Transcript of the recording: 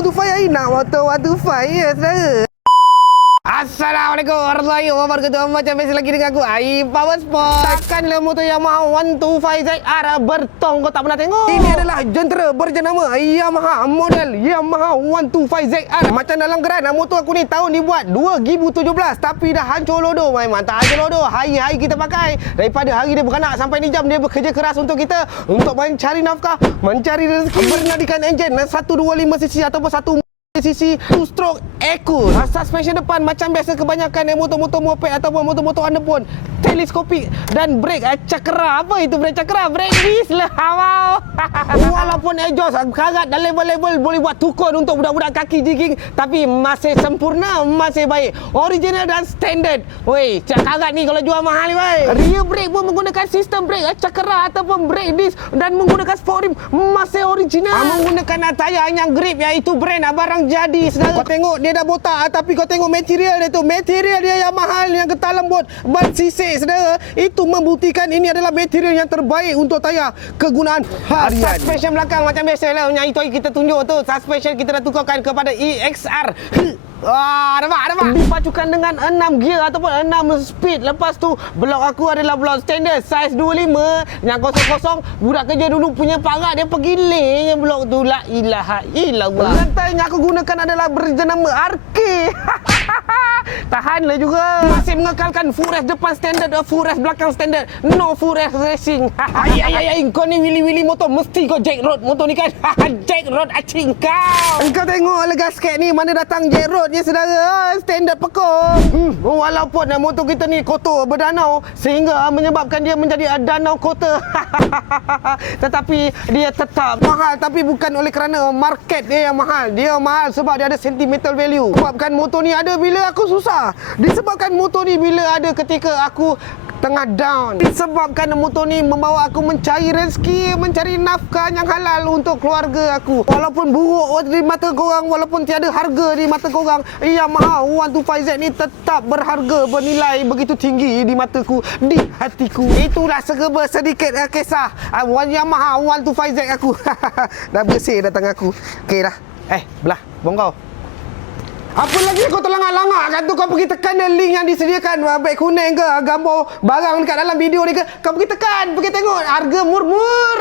125 hari nak motor 125 ya saudara. Assalamualaikum warahmatullahi wabarakatuh. Macam biasa lagi dengan aku Ai Power Sport. Takkanlah motor Yamaha 125ZR bertong kau tak pernah tengok. Ini adalah jentera berjenama Yamaha model Yamaha 125ZR. Macam dalam geran motor aku ni tahun dibuat 2017 tapi dah hancur lodo. Memang tak hancur lodo. Hari-hari kita pakai. Daripada hari dia beranak sampai ni jam dia bekerja keras untuk kita, untuk mencari nafkah, mencari rezeki, bernadikan enjin 125cc ataupun 1cc 2-stroke Eco. Suspension depan macam biasa kebanyakan motor-motor moped ataupun motor-motor underbone teleskopik dan brake cakra. Apa itu brake cakra? Brake disc lah. Wow. Walaupun exhaust karat dan level-level boleh buat tukun untuk budak-budak kaki jigging, tapi masih sempurna, masih baik, original dan standard. Woi, karat ni kalau jual mahal ni wei. Rear brake pun menggunakan sistem brake cakra ataupun brake disc dan menggunakan sport rim masih original. Menggunakan tayar yang grip, iaitu brand barang jadi saudara. Kau tengok dia dah botak tapi kau tengok material dia tu. Material dia yang mahal, yang getah lembut, ban sisik saudara. Itu membuktikan ini adalah material yang terbaik untuk tayar kegunaan harian. Suspension belakang macam biasa lah. Yang itu kita tunjuk tu. Suspension kita dah tukarkan kepada EXR. Nampak? Dipacukan dengan 6 gear ataupun 6 speed. Lepas tu blok aku adalah blok standard saiz 25. Yang kosong-kosong budak kerja dulu punya parak dia pergi leh blok tu. La ilaha illallah. Rantai yang aku gunakan adalah berjenama RK. Tahanlah juga. Masih mengekalkan full race depan standard, full race belakang standard, no full race racing. Ay, kau ni wili-wili motor mesti kau jack road motor ni kan. Jack road acing kau. Kau tengok lega sikit ni mana datang jack road ni saudara. Standard pekong. Walaupun motor kita ni kotor berdanau sehingga menyebabkan dia menjadi danau kota. Tetapi dia tetap mahal, tapi bukan oleh kerana market dia yang mahal. Dia mahal sebab dia ada sentimental value. Sebabkan motor ni ada bila aku susah. Disebabkan motor ni bila ada ketika aku tengah down. Disebabkan motor ni membawa aku mencari rezeki, mencari nafkah yang halal untuk keluarga aku. Walaupun buruk di mata korang, walaupun tiada harga di mata korang, Yamaha 125Z ni tetap berharga, bernilai begitu tinggi di mataku, di hatiku. Itulah sedikit kisah Yamaha 125Z aku. Dah bersih dah tangan aku. Okey dah. Belah bongkau. Apa lagi kau terlangak-langak kan tu? Kau pergi tekan link yang disediakan, beg kuning ke, gambar barang dekat dalam video ni ke, kau pergi tekan, pergi tengok, harga murmur.